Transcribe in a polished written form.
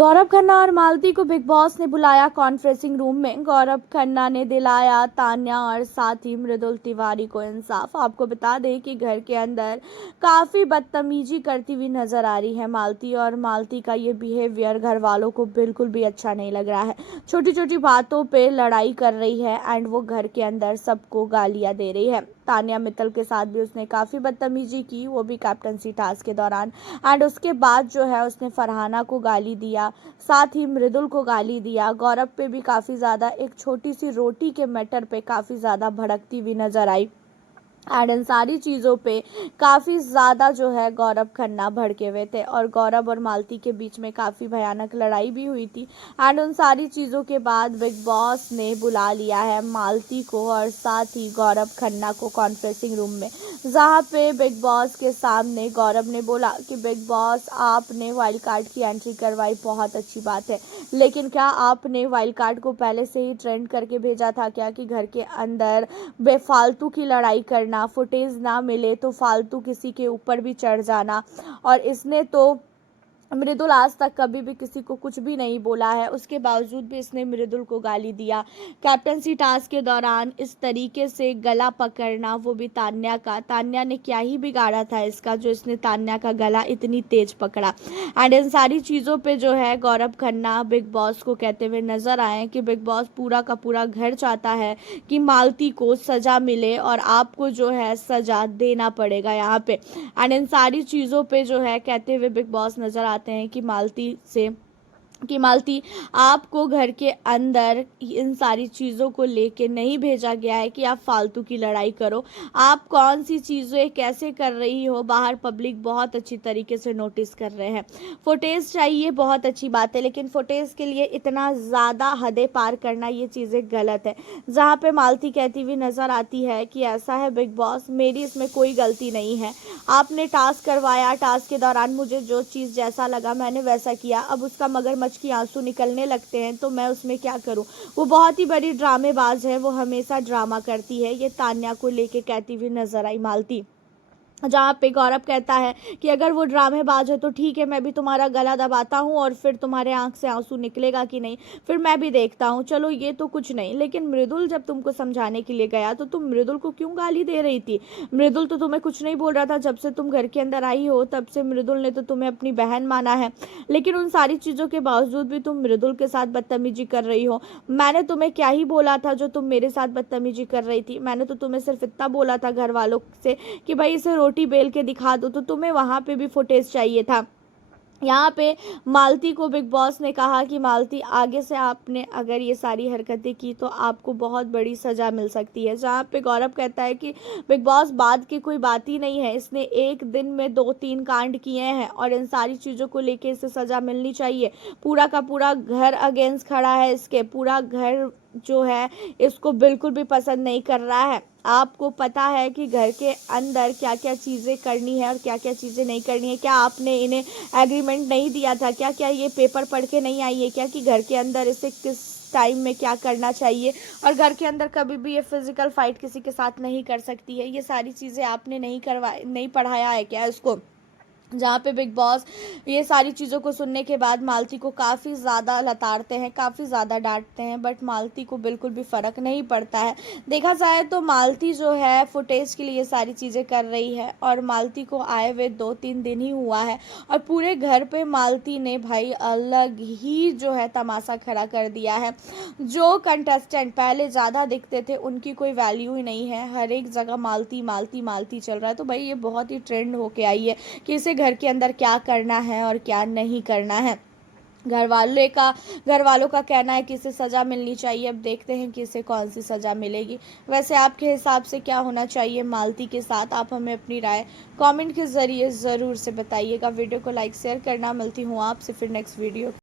गौरव खन्ना और मालती को big boss ने बुलाया कॉन्फ्रेंसिंग रूम में। गौरव खन्ना ने दिलाया तान्या और साथ ही मृदुल तिवारी को इंसाफ। आपको बता दें कि घर के अंदर काफी बदतमीजी करती हुई नजर आ रही है मालती, और मालती का ये बिहेवियर घर वालों को बिल्कुल भी अच्छा नहीं लग रहा है। छोटी छोटी बातों पे लड़ाई कर रही है एंड वो घर के अंदर सबको गालियां दे रही है। तान्या मित्तल के साथ भी उसने काफी बदतमीजी की, वो भी कैप्टनसी टास्क के दौरान। एंड उसके बाद जो है उसने फरहाना को गाली दिया, साथ ही मृदुल को गाली दिया। गौरव पे भी काफ़ी ज़्यादा एक छोटी सी रोटी के मैटर पे काफ़ी ज़्यादा भड़कती हुई नजर आई। एंड इन सारी चीज़ों पे काफ़ी ज़्यादा जो है गौरव खन्ना भड़के हुए थे, और गौरव और मालती के बीच में काफ़ी भयानक लड़ाई भी हुई थी। एंड उन सारी चीज़ों के बाद बिग बॉस ने बुला लिया है मालती को और साथ ही गौरव खन्ना को कॉन्फ्रेंसिंग रूम में, जहाँ पे बिग बॉस के सामने गौरव ने बोला कि बिग बॉस आपने वाइल्ड कार्ड की एंट्री करवाई, बहुत अच्छी बात है, लेकिन क्या आपने वाइल्ड कार्ड को पहले से ही ट्रेंड करके भेजा था क्या कि घर के अंदर बेफालतू की लड़ाई करना, फुटेज ना मिले तो फालतू किसी के ऊपर भी चढ़ जाना। और इसने तो मृदुल आज तक कभी भी किसी को कुछ भी नहीं बोला है, उसके बावजूद भी इसने मृदुल को गाली दिया। कैप्टनसी टास्क के दौरान इस तरीके से गला पकड़ना, वो भी तान्या का। तान्या ने क्या ही बिगाड़ा था इसका जो इसने तान्या का गला इतनी तेज पकड़ा। एंड इन सारी चीज़ों पे जो है गौरव खन्ना बिग बॉस को कहते हुए नजर आए कि बिग बॉस पूरा का पूरा घर चाहता है कि मालती को सजा मिले और आपको जो है सजा देना पड़ेगा यहाँ पे। एंड इन सारी चीज़ों पे जो है कहते हुए बिग बॉस नजर आते हैं कि मालती आपको घर के अंदर इन सारी चीज़ों को लेके नहीं भेजा गया है कि आप फालतू की लड़ाई करो। आप कौन सी चीज़ें कैसे कर रही हो बाहर पब्लिक बहुत अच्छी तरीके से नोटिस कर रहे हैं। फुटेज चाहिए, बहुत अच्छी बात है, लेकिन फुटेज के लिए इतना ज़्यादा हदें पार करना ये चीज़ें गलत है। जहाँ पे मालती कहती हुई नज़र आती है कि ऐसा है बिग बॉस, मेरी इसमें कोई गलती नहीं है, आपने टास्क करवाया, टास्क के दौरान मुझे जो चीज़ जैसा लगा मैंने वैसा किया, अब उसका मगरमच्छ की आंसू निकलने लगते हैं तो मैं उसमें क्या करूं। वो बहुत ही बड़ी ड्रामेबाज है, वो हमेशा ड्रामा करती है, ये तान्या को लेके कहती हुई नजर आई मालती। जहाँ पे गौरव कहता है कि अगर वो ड्रामेबाज है तो ठीक है, मैं भी तुम्हारा गला दबाता हूँ और फिर तुम्हारे आंख से आंसू निकलेगा कि नहीं फिर मैं भी देखता हूँ, चलो ये तो कुछ नहीं। लेकिन मृदुल जब तुमको समझाने के लिए गया तो तुम मृदुल को क्यों गाली दे रही थी? मृदुल तो तुम्हें कुछ नहीं बोल रहा था, जब से तुम घर के अंदर आई हो तब से मृदुल ने तो तुम्हें अपनी बहन माना है, लेकिन उन सारी चीज़ों के बावजूद भी तुम मृदुल के साथ बदतमीजी कर रही हो। मैंने तुम्हें क्या ही बोला था जो तुम मेरे साथ बदतमीजी कर रही थी? मैंने तो तुम्हें सिर्फ इतना बोला था घर वालों से कि भाई इसे रोटी बेल के दिखा दो, तो तुम्हें वहां पे भी फुटेज चाहिए था। यहाँ पे मालती को बिग बॉस ने कहा कि मालती आगे से आपने अगर ये सारी हरकतें की तो आपको बहुत बड़ी सज़ा मिल सकती है। जहाँ पे गौरव कहता है कि बिग बॉस बाद की कोई बात ही नहीं है, इसने एक दिन में 2-3 कांड किए हैं और इन सारी चीज़ों को लेके इसे सज़ा मिलनी चाहिए। पूरा का पूरा घर अगेंस्ट खड़ा है इसके, पूरा घर जो है इसको बिल्कुल भी पसंद नहीं कर रहा है। आपको पता है कि घर के अंदर क्या क्या चीज़ें करनी है और क्या क्या चीज़ें नहीं करनी है। क्या आपने इन्हें एग्रीमेंट नहीं दिया था? क्या ये पेपर पढ़ के नहीं आई है क्या कि घर के अंदर इसे किस टाइम में क्या करना चाहिए, और घर के अंदर कभी भी ये फिजिकल फाइट किसी के साथ नहीं कर सकती है? ये सारी चीज़ें आपने नहीं पढ़ाया है क्या इसको? जहाँ पे बिग बॉस ये सारी चीज़ों को सुनने के बाद मालती को काफ़ी ज़्यादा लताड़ते हैं, काफ़ी ज़्यादा डांटते हैं, बट मालती को बिल्कुल भी फ़र्क नहीं पड़ता है। देखा जाए तो मालती जो है फुटेज के लिए ये सारी चीज़ें कर रही है, और मालती को आए हुए 2-3 दिन ही हुआ है और पूरे घर पे मालती ने भाई अलग ही जो है तमाशा खड़ा कर दिया है। जो कंटेस्टेंट पहले ज़्यादा दिखते थे उनकी कोई वैल्यू ही नहीं है, हर एक जगह मालती मालती मालती चल रहा है। तो भाई ये बहुत ही ट्रेंड होके आई है कि इसे घर के अंदर क्या करना है और क्या नहीं करना है। घर वालों का कहना है कि इसे सज़ा मिलनी चाहिए। अब देखते हैं कि इसे कौन सी सज़ा मिलेगी। वैसे आपके हिसाब से क्या होना चाहिए मालती के साथ? आप हमें अपनी राय कमेंट के ज़रिए ज़रूर से बताइएगा। वीडियो को लाइक शेयर करना। मिलती हूँ आपसे फिर नेक्स्ट वीडियो।